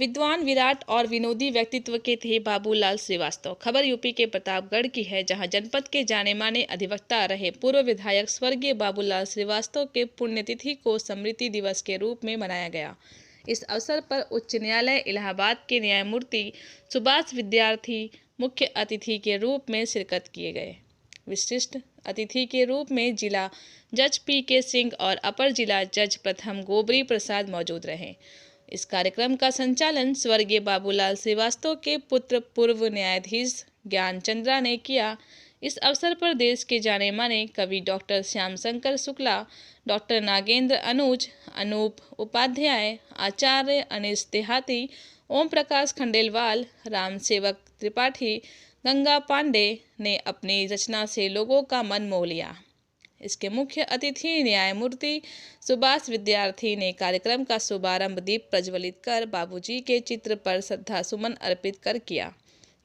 विद्वान, विराट और विनोदी व्यक्तित्व के थे बाबूलाल श्रीवास्तव। खबर यूपी के प्रतापगढ़ की है, जहां जनपद के जाने माने अधिवक्ता रहे पूर्व विधायक स्वर्गीय बाबूलाल श्रीवास्तव के पुण्यतिथि को स्मृति दिवस के रूप में मनाया गया। इस अवसर पर उच्च न्यायालय इलाहाबाद के न्यायमूर्ति सुभाष विद्यार्थी मुख्य अतिथि के रूप में शिरकत किए गए। विशिष्ट अतिथि के रूप में जिला जज पी.के. सिंह और अपर जिला जज प्रथम गोबरी प्रसाद मौजूद रहे। इस कार्यक्रम का संचालन स्वर्गीय बाबूलाल श्रीवास्तव के पुत्र पूर्व न्यायाधीश ज्ञानचंद्रा ने किया। इस अवसर पर देश के जाने माने कवि डॉक्टर श्याम शंकर शुक्ला, डॉक्टर नागेंद्र अनुज, अनूप उपाध्याय, आचार्य अनीश देहाती, ओम प्रकाश खंडेलवाल, राम सेवक त्रिपाठी, गंगा पांडे ने अपनी रचना से लोगों का मन मोह लिया। इसके मुख्य अतिथि न्यायमूर्ति सुभाष विद्यार्थी ने कार्यक्रम का शुभारंभ दीप प्रज्वलित कर बाबूजी के चित्र पर श्रद्धा सुमन अर्पित कर किया।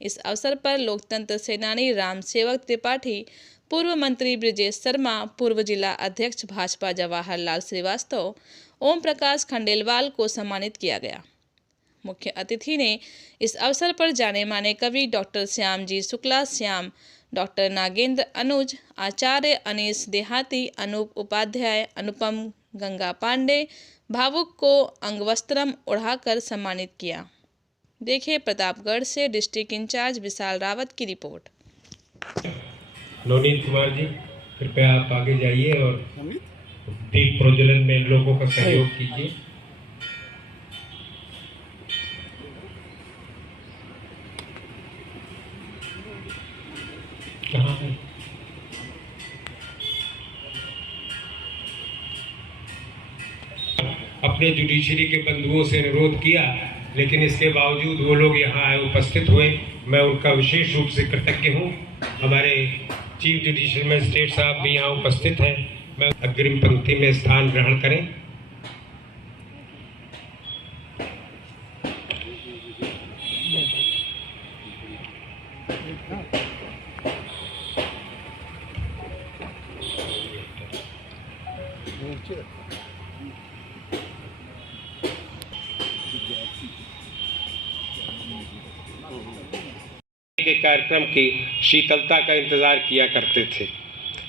इस अवसर पर लोकतंत्र सेनानी राम सेवक त्रिपाठी, पूर्व मंत्री ब्रिजेश शर्मा, पूर्व जिला अध्यक्ष भाजपा जवाहरलाल श्रीवास्तव, ओम प्रकाश खंडेलवाल को सम्मानित किया गया। मुख्य अतिथि ने इस अवसर पर जाने माने कवि डॉक्टर श्यामजी शुक्ला श्याम, डॉक्टर नागेंद्र अनुज, आचार्य अनीश देहाती, अनूप उपाध्याय, अनुपम गंगा पांडे, भावुक को अंगवस्त्रम ओढ़ाकर सम्मानित किया। देखिए प्रतापगढ़ से डिस्ट्रिक्ट इंचार्ज विशाल रावत की रिपोर्ट। नवनीत कुमार जी, कृपया आप आगे जाइए और दीप प्रज्वलन में लोगों का सहयोग कीजिए। अपने जुडिशरी के बंधुओं से अनुरोध किया, लेकिन इसके बावजूद वो लोग यहाँ आए, उपस्थित हुए। मैं उनका विशेष रूप से कृतज्ञ हूँ। हमारे चीफ जुडिशियल मजिस्ट्रेट साहब भी यहाँ उपस्थित हैं। मैं अग्रिम पंक्ति में स्थान ग्रहण करें। के कार्यक्रम की शीतलता का इंतजार किया करते थे।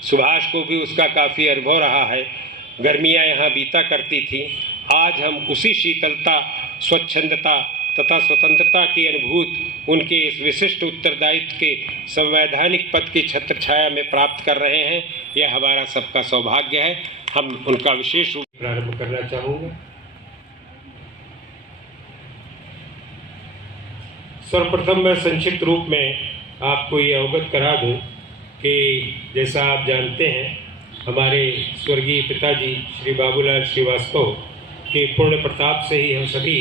सुभाष को भी उसका काफ़ी अनुभव रहा है। गर्मियां यहाँ बीता करती थी। आज हम उसी शीतलता, स्वच्छंदता तथा स्वतंत्रता की अनुभूति उनके इस विशिष्ट उत्तरदायित्व के संवैधानिक पद की छत्र छाया में प्राप्त कर रहे हैं। यह हमारा सबका सौभाग्य है। हम उनका विशेष रूप से प्रारंभ करना चाहूँगा। सर्वप्रथम मैं संक्षिप्त रूप में आपको ये अवगत करा दूं कि जैसा आप जानते हैं, हमारे स्वर्गीय पिताजी श्री बाबूलाल श्रीवास्तव के पुण्य प्रताप से ही हम सभी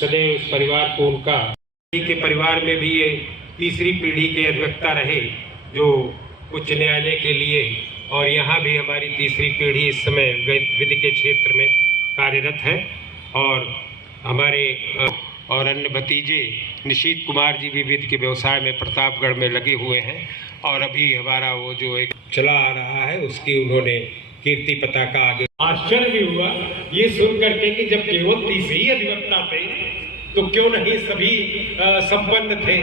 सदैव इस परिवार को उनका के परिवार में भी ये तीसरी पीढ़ी के अधिवक्ता रहे जो उच्च न्यायालय के लिए, और यहाँ भी हमारी तीसरी पीढ़ी इस समय विधि के क्षेत्र में कार्यरत है। और हमारे और अन्य भतीजे निशीत कुमार जी भी विधि के व्यवसाय में प्रतापगढ़ में लगे हुए हैं। और अभी हमारा वो जो एक चला आ रहा है उसकी उन्होंने कीर्ति पताका आगे। आश्चर्य भी हुआ ये सुन करके कि जब केवल 30 ही अधिवक्ता थे तो क्यों नहीं सभी संपन्न थे।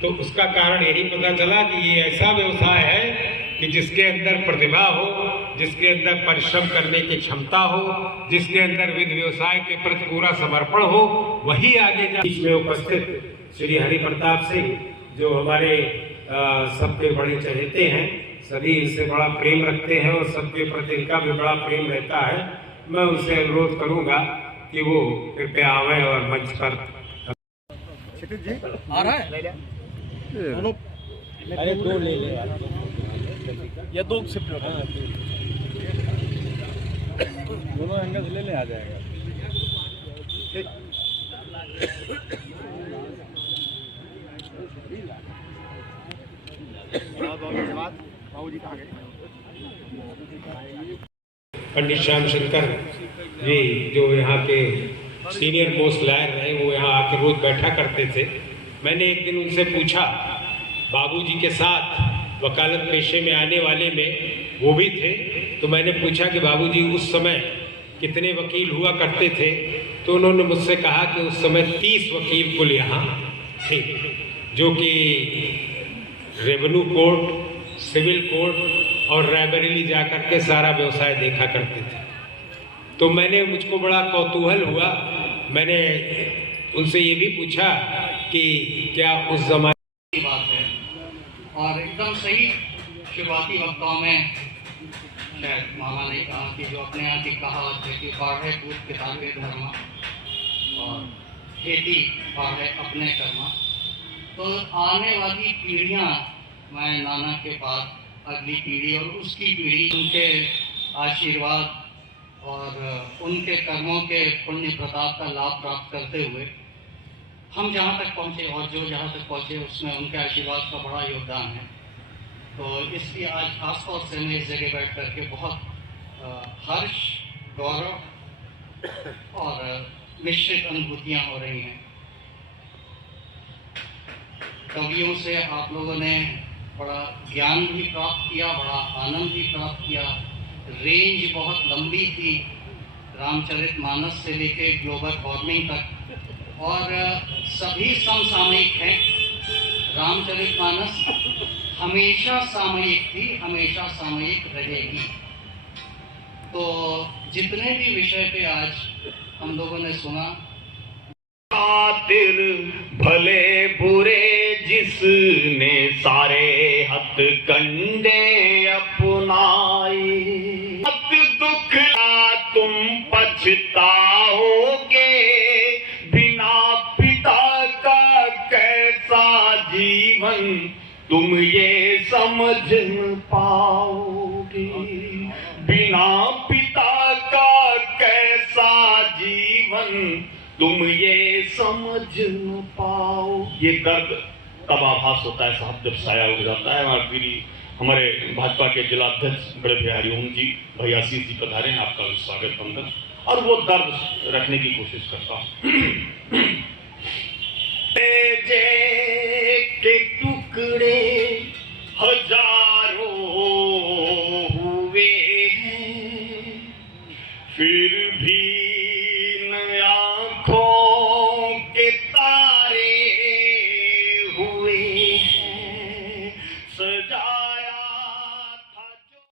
तो उसका कारण यही पता चला कि ये ऐसा व्यवसाय है कि जिसके अंदर प्रतिभा हो, जिसके अंदर परिश्रम करने की क्षमता हो, जिसके अंदर विधि व्यवसाय के प्रति पूरा समर्पण हो, वही आगे जा। इसमें उपस्थित श्री हरि प्रताप सिंह जो हमारे सबके बड़े चहेते हैं, सभी इनसे बड़ा प्रेम रखते हैं और सबके प्रति इनका भी बड़ा प्रेम रहता है। मैं उनसे अनुरोध करूंगा कि वो कृपया आवे और मंच पर आ रहा है दोनों। अरे दो ले ले या दो शिफ्ट दोनों एंगल ले ले आ जाएगा। पंडित श्याम शंकर जी जो यहाँ के सीनियर मोस्ट लॉयर रहे, वो यहाँ आकर रोज बैठा करते थे। मैंने एक दिन उनसे पूछा, बाबूजी के साथ वकालत पेशे में आने वाले में वो भी थे, तो मैंने पूछा कि बाबूजी उस समय कितने वकील हुआ करते थे। तो तो उन्होंने मुझसे कहा कि उस समय 30 वकील कुल यहाँ थे, जो कि रेवेन्यू कोर्ट, सिविल कोर्ट और रायबरेली जाकर के सारा व्यवसाय देखा करते थे। तो मुझको बड़ा कौतूहल हुआ। मैंने उनसे ये भी पूछा कि क्या उस जमाने की बात है, और एकदम सही शुरुआती वक्तों में शायद मामा ने कहा कि जो अपने यहाँ की कहावत है कि पढ़े पूत किताबे धर्म और खेती पढ़े अपने कर्म, तो आने वाली पीढ़ियाँ, मैं नाना के बाद अगली पीढ़ी और उसकी पीढ़ी, उनके आशीर्वाद और उनके कर्मों के पुण्य प्रताप का लाभ प्राप्त करते हुए हम जहाँ तक पहुँचे और जो जहाँ तक पहुँचे उसमें उनके आशीर्वाद का बड़ा योगदान है। तो इसलिए आज खास तौर से मैं इस जगह बैठ करके बहुत हर्ष, गौरव और मिश्रित अनुभूतियाँ हो रही हैं। कवियों से आप लोगों ने बड़ा ज्ञान भी प्राप्त किया, बड़ा आनंद भी प्राप्त किया। रेंज बहुत लंबी थी, रामचरितमानस से लेके ग्लोबल वार्मिंग तक, और सभी समसामयिक हैं। रामचरितमानस हमेशा सामयिक थी, हमेशा सामयिक रहेगी। तो जितने भी विषय पे आज हम लोगों ने सुना, खातिर भले बुरे जिसने सारे हथकंडे अपनाए, दुख तुम पछताओगे, बिना पिता का कैसा जीवन तुम ये समझ न पाओगे, बिना पिता का कैसा जीवन तुम ये समझ न पाओ। ये दर्द कब आभास होता है साहब, जब साया उड़ जाता है। और हमारे भाजपा के जिला अध्यक्ष बड़े भैया हरिओम जी, भैया आशीष जी पधारे हैं, आपका स्वागत वंदन। और वो दर्द रखने की कोशिश करता हूँ। के टुकड़े हजारों हुए हैं, फिर भी आँखों